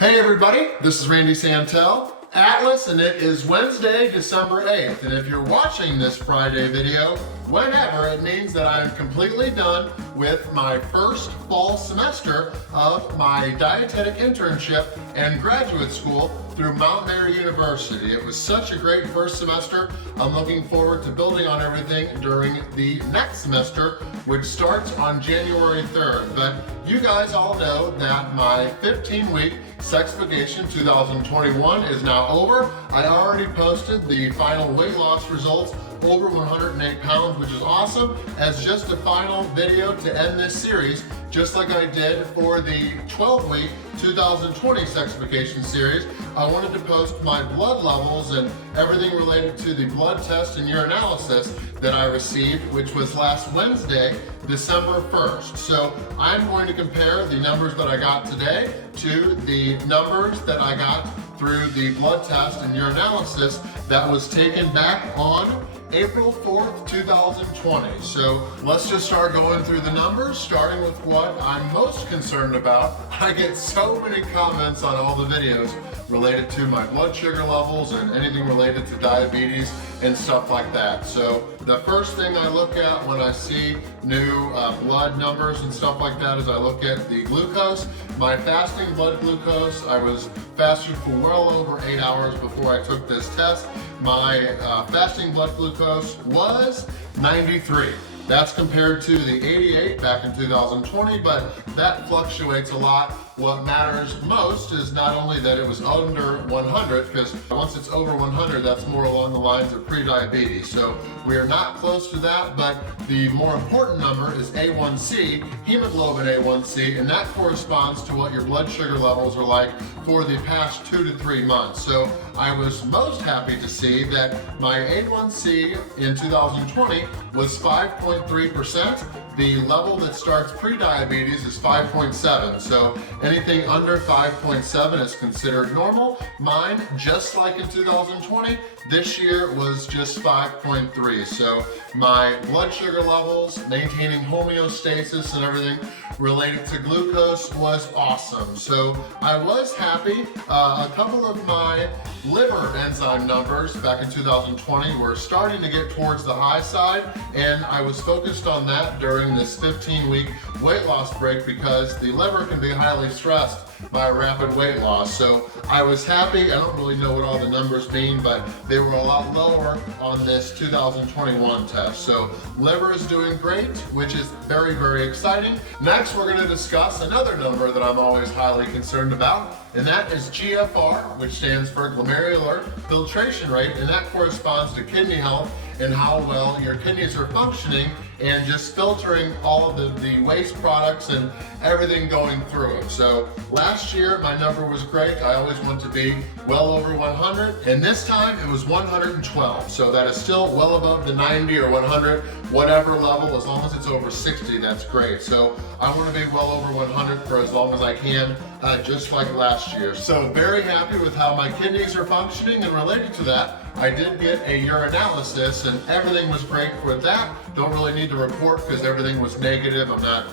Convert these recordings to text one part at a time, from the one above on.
Hey everybody, this is Randy Santel, Atlas, and it is Wednesday, December 8th. And if you're watching this Friday video, whenever, it means that I'm completely done with my first fall semester of my dietetic internship and graduate school through Mount Airy University. It was such a great first semester. I'm looking forward to building on everything during the next semester, which starts on January 3rd. But you guys all know that my 15-week Sexification 2021 is now over. I already posted the final weight loss results, over 108 pounds, which is awesome, as just a final video to end this series, just like I did for the 12-week 2020 Sexification series. I wanted to post my blood levels and everything related to the blood test and urinalysis that I received, which was last Wednesday, December 1st. So I'm going to compare the numbers that I got today to the numbers that I got through the blood test and urinalysis that was taken back on April 4th, 2020. So let's just start going through the numbers, starting with what I'm most concerned about. I get so many comments on all the videos related to my blood sugar levels and anything related to diabetes and stuff like that. So the first thing I look at when I see new blood numbers and stuff like that is I look at the glucose. My fasting blood glucose, I was fasted for well over 8 hours before I took this test. My fasting blood glucose was 93. That's compared to the 88 back in 2020, but that fluctuates a lot. What matters most is not only that it was under 100, because once it's over 100, that's more along the lines of pre-diabetes. So we are not close to that, but the more important number is A1C, hemoglobin A1C, and that corresponds to what your blood sugar levels are like for the past 2 to 3 months. So I was most happy to see that my A1C in 2020 was 5.3%. The level that starts pre-diabetes is 5.7, so anything under 5.7 is considered normal. Mine, just like in 2020, this year was just 5.3. So my blood sugar levels, maintaining homeostasis and everything related to glucose was awesome. So I was happy. A couple of my liver enzyme numbers back in 2020 were starting to get towards the high side, and I was focused on that during this 15-week weight loss break because the liver can be highly stressed by rapid weight loss. So I was happy. I don't really know what all the numbers mean, but they were a lot lower on this 2021 test. So liver is doing great, which is very, very exciting. Next, we're going to discuss another number that I'm always highly concerned about, and that is GFR, which stands for glomerular filtration rate, and that corresponds to kidney health and how well your kidneys are functioning and just filtering all of the waste products and everything going through them. So last year my number was great. I always want to be well over 100, and this time it was 112. So that is still well above the 90 or 100, whatever level. As long as it's over 60, that's great. So I want to be well over 100 for as long as I can, just like last year. So very happy with how my kidneys are functioning, and related to that, I did get a urinalysis and everything was great for that. Don't really need to report because everything was negative. I'm not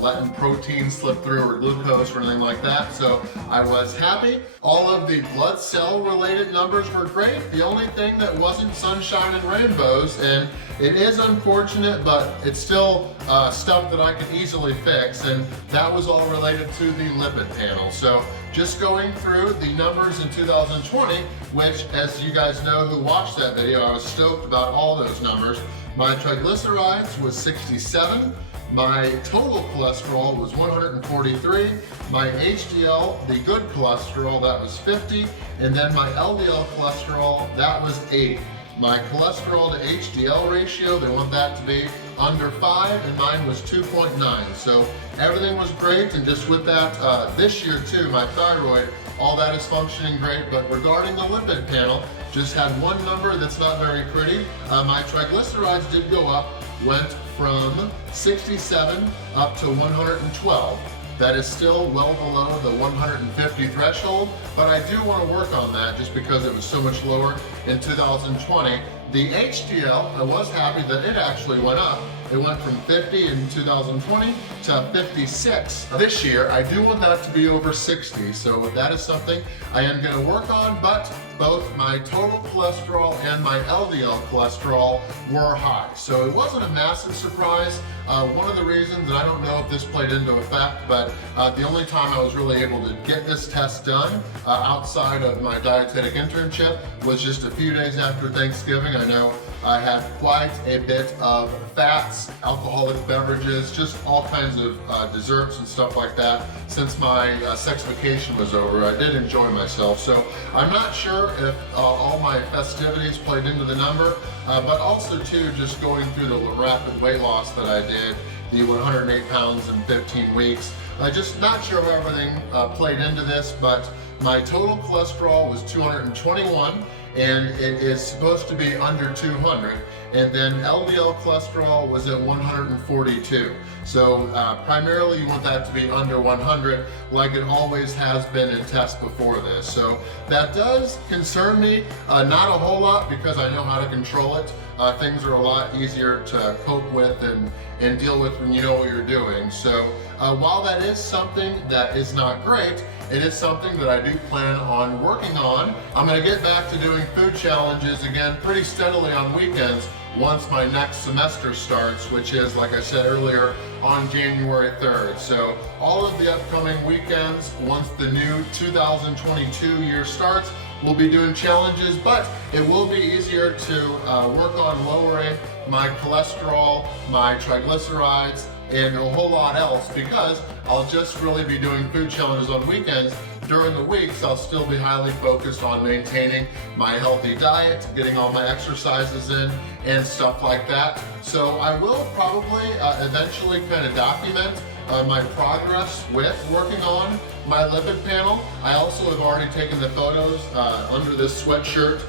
letting protein slip through or glucose or anything like that. So I was happy. All of the blood cell related numbers were great. The only thing that wasn't sunshine and rainbows, and it is unfortunate, but it's still stuff that I could easily fix, and that was all related to the lipid panel. So just going through the numbers in 2020, which, as you guys know who watched that video, I was stoked about all those numbers. My triglycerides was 67. My total cholesterol was 143. My HDL, the good cholesterol, that was 50. And then my LDL cholesterol, that was 80. My cholesterol to HDL ratio, they want that to be under 5, and mine was 2.9. So everything was great, and just with that, this year too, my thyroid, all that is functioning great. But regarding the lipid panel, just had one number that's not very pretty. My triglycerides did go up, went from 67 up to 112. That is still well below the 150 threshold, but I do want to work on that just because it was so much lower in 2020. The HDL, I was happy that it actually went up. It went from 50 in 2020 to 56 this year. I do want that to be over 60, so that is something I am going to work on, but both my total cholesterol and my LDL cholesterol were high. So it wasn't a massive surprise. One of the reasons, and I don't know if this played into effect, but the only time I was really able to get this test done outside of my dietetic internship was just a few days after Thanksgiving. I know I had quite a bit of fats, alcoholic beverages, just all kinds of desserts and stuff like that. Since my sexification was over, I did enjoy myself. So I'm not sure if all my festivities played into the number, but also too, just going through the rapid weight loss that I did, the 108 pounds in 15 weeks. Just not sure how everything played into this, but my total cholesterol was 221, and it is supposed to be under 200. And then LDL cholesterol was at 142. So primarily you want that to be under 100, like it always has been in tests before this. So that does concern me, not a whole lot, because I know how to control it. Things are a lot easier to cope with and deal with when you know what you're doing. So while that is something that is not great, it is something that I do plan on working on. I'm going to get back to doing food challenges again pretty steadily on weekends once my next semester starts, which is, like I said earlier, on January 3rd. So all of the upcoming weekends, once the new 2022 year starts, we'll be doing challenges, but it will be easier to work on lowering my cholesterol, my triglycerides, and a whole lot else, because I'll just really be doing food challenges on weekends. During the weeks, I'll still be highly focused on maintaining my healthy diet, getting all my exercises in, and stuff like that. So I will probably eventually kind of document my progress with working on my lipid panel. I also have already taken the photos under this sweatshirt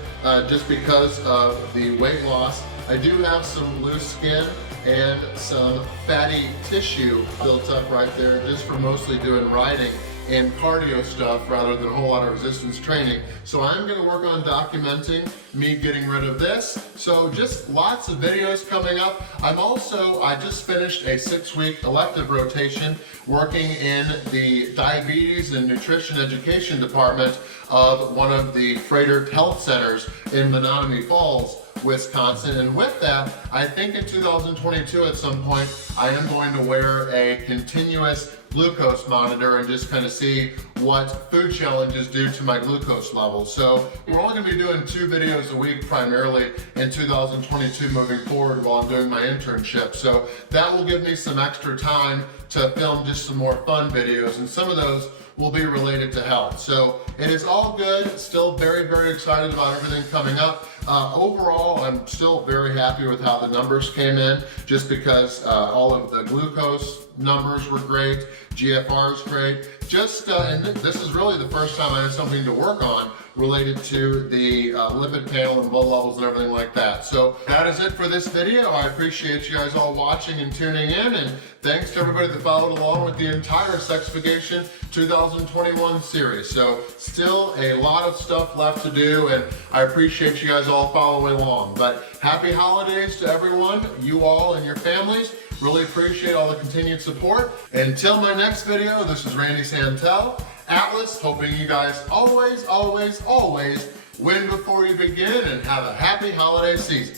just because of the weight loss. I do have some loose skin and some fatty tissue built up right there, just from mostly doing riding and cardio stuff rather than a whole lot of resistance training. So I'm going to work on documenting me getting rid of this. So just lots of videos coming up. I just finished a 6-week elective rotation working in the diabetes and nutrition education department of one of the Froedtert Health Centers in Menominee Falls, Wisconsin. And with that, I think in 2022 at some point, I am going to wear a continuous glucose monitor and just kind of see what food challenges do to my glucose levels. So we're only going to be doing 2 videos a week primarily in 2022 moving forward while I'm doing my internship. So that will give me some extra time to film just some more fun videos, and some of those will be related to health. So it is all good. Still very, very excited about everything coming up. Overall, I'm still very happy with how the numbers came in, just because all of the glucose numbers were great, GFR is great. And this is really the first time I had something to work on related to the lipid panel and blood levels and everything like that. So that is it for this video. I appreciate you guys all watching and tuning in, and thanks to everybody that followed along with the entire Sexification 2021 series. So still a lot of stuff left to do, and I appreciate you guys all following along. But happy holidays to everyone, you all and your families. Really appreciate all the continued support. Until my next video, this is Randy Santel, Atlas, hoping you guys always, always, always win before you begin, and have a happy holiday season.